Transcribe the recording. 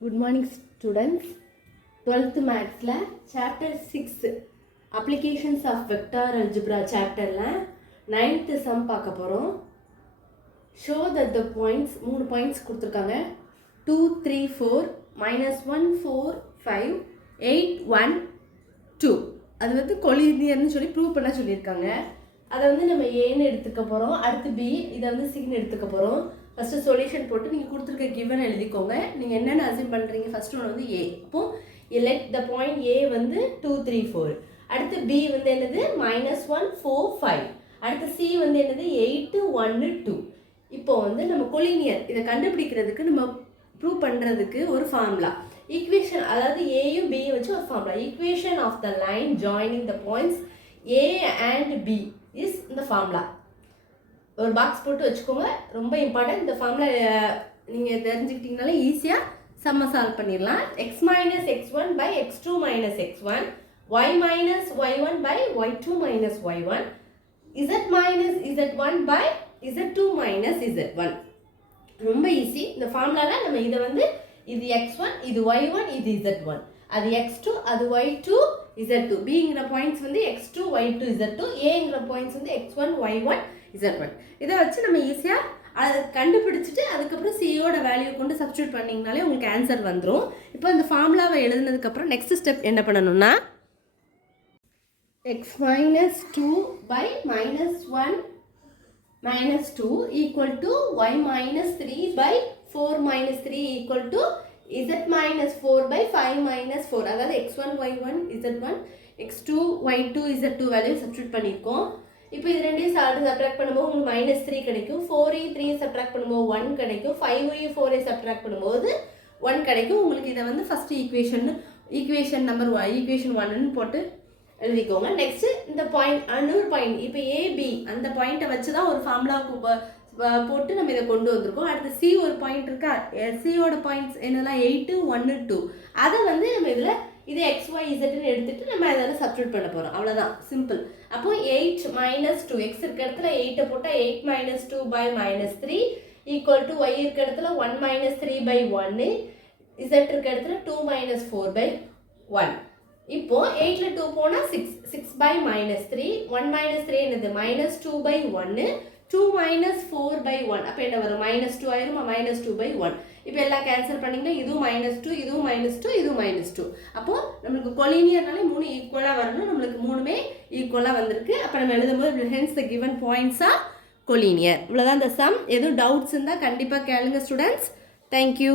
Good morning students. 12th maths la chapter 6 applications of vector algebra chapter la 9th sum பார்க்க போறோம். Show that the points மூணு points கொடுத்திருக்காங்க 2 3 4 -1 4 5 8 1 2 அது வந்து கொலினியர்னு சொல்லி ப்ரூவ் பண்ண சொல்லியிருக்காங்க. அதை வந்து நம்ம ஏன்னு எடுத்துக்க போகிறோம். அடுத்து பி, இதை வந்து சின்னு எடுத்துக்க போகிறோம். ஃபஸ்ட்டு சொல்யூஷன் போட்டு நீங்கள் கொடுத்துருக்க கிவன் எழுதிக்கோங்க. நீங்கள் என்னென்ன அசியூம் பண்ணுறீங்க, ஃபஸ்ட்டு ஒன்று வந்து ஏ. அப்போது லெட் த பாயிண்ட் ஏ வந்து 2 3 4. அடுத்து பி வந்து என்னது -1 4 5. அடுத்து சி வந்து என்னது 8 1 2. இப்போ வந்து நம்ம கொலினியர் இதை கண்டுபிடிக்கிறதுக்கு நம்ம ப்ரூவ் பண்ணுறதுக்கு ஒரு ஃபார்முலா ஈக்குவேஷன், அதாவது ஏயும் பியும் வச்சு ஒரு formula. Equation of the line joining the points A and B is இந்த ஃபார்முலா. ஒரு பாக்ஸ் போட்டு வச்சுக்கோங்க, ரொம்ப இம்பார்ட்டன்ட். இந்த ஃபார்முலா நீங்கள் தெரிஞ்சுக்கிட்டீங்கனாலே ஈஸியாக சம்ம சால்வ் பண்ணிடலாம். x - x1 by x2 - x1, y - y1 by y2 - y1, z - z1 by z2 - z1. ரொம்ப ஈஸி. இந்த ஃபார்முலாவில் நம்ம இதை வந்து இது x1, இது y1, இது z1, அது x2, அது y2, z2. பிங்கிற பாயிண்ட்ஸ் வந்து x2, y2, z2. ஏங்கிற பாயிண்ட்ஸ் வந்து x1, y1, z1. இதை வச்சு நம்ம ஈஸியாக அதை கண்டுபிடிச்சிட்டு அதுக்கப்புறம் சியோட வேல்யூ கொண்டு சப்ஸ்டியூட் பண்ணிங்கனாலே உங்களுக்கு ஆன்சர் வந்துடும். இப்போ இந்த ஃபார்முலாவை எழுதுனதுக்கப்புறம் நெக்ஸ்ட் ஸ்டெப் என்ன பண்ணணும்னா x - 2 by -1 - 2 equal to y - 3 by 4 - 3 equal to z - 4 by 5 - 4. அதாவது x1 y1 z1, x2 y2 z2 value substitute பண்ணியிருக்கோம். இப்போ இது ரெண்டையும் சப்ட்ராக்ட் பண்ணும்போது உங்களுக்கு -3 கிடைக்கும். 4ஐயும் 3 சப்ட்ராக்ட் பண்ணும்போது 1 கிடைக்கும். 5ஐயும் 4ஐயும் சப்ட்ராக்ட் பண்ணும்போது 1 கிடைக்கும். உங்களுக்கு இதை வந்து ஃபஸ்ட்டு ஈக்குவேஷன் நம்பர் ஈக்குவேஷன் 1ன்னு போட்டு எழுதிக்கோங்க. நெக்ஸ்ட்டு இந்த பாயிண்ட் இன்னொரு பாயிண்ட், இப்போ ஏபி அந்த பாயிண்ட்டை வச்சு தான் ஒரு ஃபார்முலாவுக்கு போட்டு நம்ம இதை கொண்டு வந்திருக்கோம். அடுத்து சி ஒரு பாயிண்ட் இருக்கா, சியோட பாயிண்ட்ஸ் என்னெல்லாம் 8 1 2. அதை வந்து நம்ம இதில் இது XY Zன்னு எடுத்துகிட்டு நம்ம இதெல்லாம் சப்ஸ்டியூட் பண்ண போகிறோம். அவ்வளோதான், சிம்பிள். அப்போ 8 - 2 x இருக்க இடத்துல 8 போட்டால் 8 - 2 by -3 ஈக்குவல் டு y இருக்க இடத்துல 1 - 3 by 1, z இருக்க இடத்துல 2 - 4 by 1. இப்போ 8ல் 2 போனால் 6 by -3, 1 - 3 என்னது -2 by 1, 2 - 4 by 1. அப்போ என்ன வரும், -2 ஆயிரும், -2 by 1. இப்போ எல்லாம் கேன்சல் பண்ணிங்கன்னா இதுவும் -2, இதுவும் -2, இதுவும் -2. அப்போது நம்மளுக்கு கொலினியர்னாலே 3 ஈக்குவலாக வரணும். நம்மளுக்கு 3மே ஈக்குவலாக வந்திருக்கு. அப்போ நம்ம எழுதும்போது hence the given points R collinear. இவ்வளோதான் இந்த சம். எதுவும் டவுட்ஸ் இருந்தால் கண்டிப்பாக கேளுங்க ஸ்டூடெண்ட்ஸ். தேங்க்யூ.